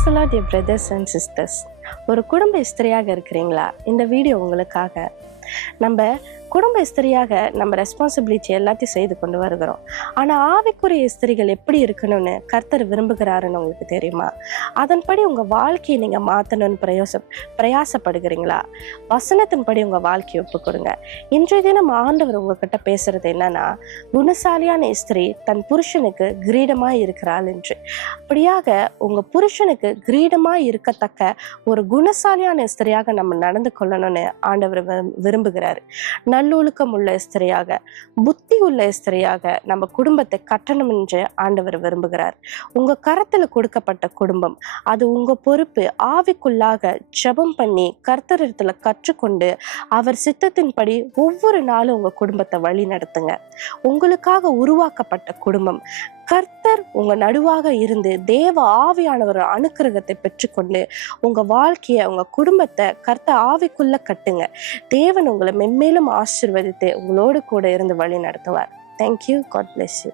Praise the Lord, dear brothers and sisters. ஒரு குடும்ப ஸ்திரியாக இருக்கிறீங்களா? இந்த வீடியோ உங்களுக்காக. நம்ம குடும்ப ஸ்திரியாக நம்ம ரெஸ்பான்சிபிலிட்டி எல்லாத்தையும் செய்து கொண்டு வருகிறோம். ஆனால் ஆவிக்குரிய ஸ்திரிகள் எப்படி இருக்கணும்னு கர்த்தர் விரும்புகிறாருன்னு உங்களுக்கு தெரியுமா? அதன்படி உங்கள் வாழ்க்கையை நீங்கள் மாற்றணும்னு பிரயாசப்படுகிறீங்களா? வசனத்தின்படி உங்கள் வாழ்க்கையை ஒப்பு கொடுங்க. இன்றைய தினம் ஆண்டவர் உங்ககிட்ட பேசுறது என்னன்னா, குணசாலியான ஸ்திரீ தன் புருஷனுக்கு கிரீடமாய் இருக்கிறாள் என்று. அப்படியாக உங்கள் புருஷனுக்கு கிரீடமாய் இருக்கத்தக்க ஒரு குணசாலியான ஸ்திரியாக நம்ம நடந்து கொள்ளணும்னு ஆண்டவர் விரும்புகிறாரு. நல்லொழுக்கம் உள்ள ஸ்திரியாக, புத்தி உள்ள ஸ்திரியாக நம்ம குடும்பத்தை கட்டணும் என்று ஆண்டவர் விரும்புகிறார். உங்க கரத்துல கொடுக்கப்பட்ட குடும்பம் அது உங்க பொறுப்பு. ஆவிக்குள்ளாக ஜெபம் பண்ணி கர்த்தரிடத்துல கற்றுக்கொண்டு அவர் சித்தத்தின்படி ஒவ்வொரு நாளும் உங்க குடும்பத்தை வழி நடத்துங்க. உங்களுக்காக உருவாக்கப்பட்ட குடும்பம், கர்த்தர் உங்க நடுவாக இருந்து தேவ ஆவியானவர் அனுக்கிரகத்தை பெற்றுக்கொண்டு உங்க வாழ்க்கைய உங்க குடும்பத்தை கர்த்தர் ஆவிக்குள்ள கட்டுங்க. தேவன் உங்களை மென்மேலும் ஆசீர்வதித்து உங்களோடு கூட இருந்து வழி நடத்துவார். Thank you. God bless you.